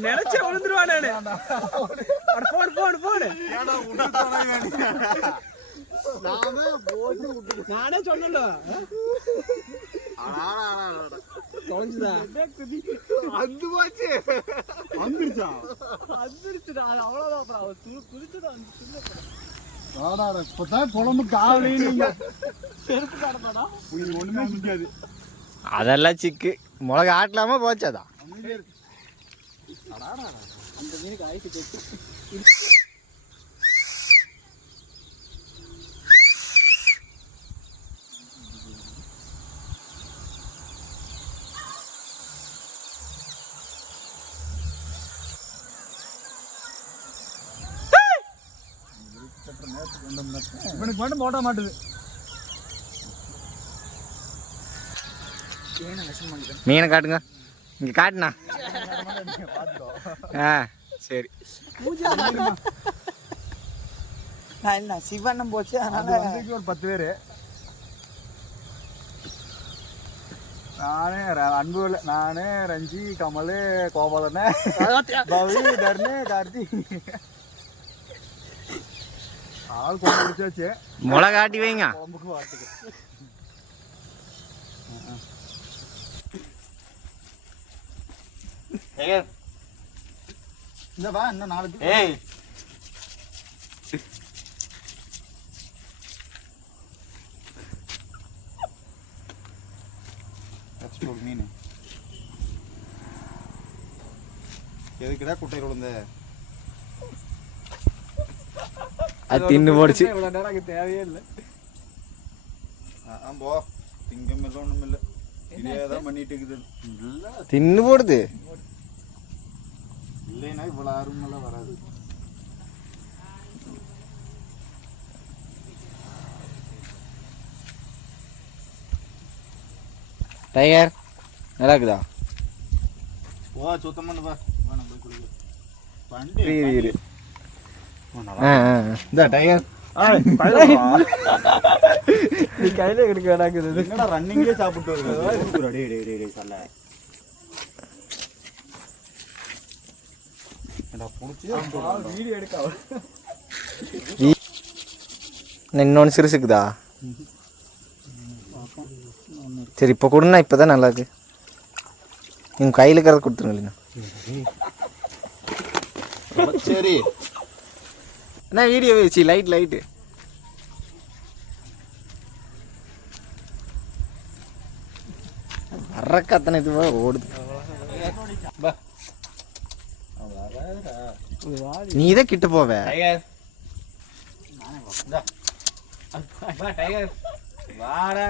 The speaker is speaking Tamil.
நினைச்ச விழுந்துருவான் நானு போன் போன் போன் நானே சொன்னல தொலைஞ்சுதா அது போச்சு வந்துருச்சா வாடாடா இப்பதான் உங்களுக்கு ஒண்ணுமே சிக்காது. அதெல்லாம் சிக்கு. மிளகா ஆட்டலாமா போச்சாதா? அமைதியா இருக்கு அந்த மீனுக்கு ஐஸ் கட்டி இவனுக்கு மட்டும் போட மாட்டுது. மீனை காட்டுங்க. இங்க காட்டுண்ணா. ஆ சரி. இல்ல சிவண்ணம் போச்சு அது அதனால ஒரு பத்து பேரு. நானே அன்பு இல்ல. நானே ரஞ்சி கமல் கோபாலண்ணே பவி தர்ணு கார்த்தி. ஆள் கொண்டு பிடிச்சாச்சு மிளகா ஆட்டி வைங்க. குழம்புக்கு வாட்டுக்கு இந்த வா இன்னும் நாளைக்கு ஏய். மீன் எதுக்குடா குட்டையில் விழுந்த? அது தின்னு போடுச்சு. தேவையே இல்லை. போ. தின்னு போடுது. இல்லைன்னா இவ்வளோ ஆர்வமெல்லாம் வராது. டைகர் நல்லா இருக்குதா? வா சுத்தம் பண்ணு வா நம்ம போய் குளிக்க பண்டு இரு, இரு. ஓ, ஆ நல்லா ஆ இந்த டைகர் நீ கையில எடுக்க வேணாங்கிறது. என்னடா ரன்னிங்கே சாப்பிட்டு வருது? டேய் டேய் டேய் டேய் சல்ல. என்னடா புடிச்சு வீடியோ எடுக்க இன்னொன்று சிறுசுக்குதா சரி இப்போ கொடுண்ணா இப்போ தான் நல்லா இருக்கு. நீங்கள் கையில் இருக்கிறத கொடுத்துருங்க இல்லைண்ணா சரி. அண்ணா வீடியோ வச்சு லைட் லைட்டு அறக்கத்தனை இது போல ஓடுது. நீ தான் கிட்ட போவ. வாடா.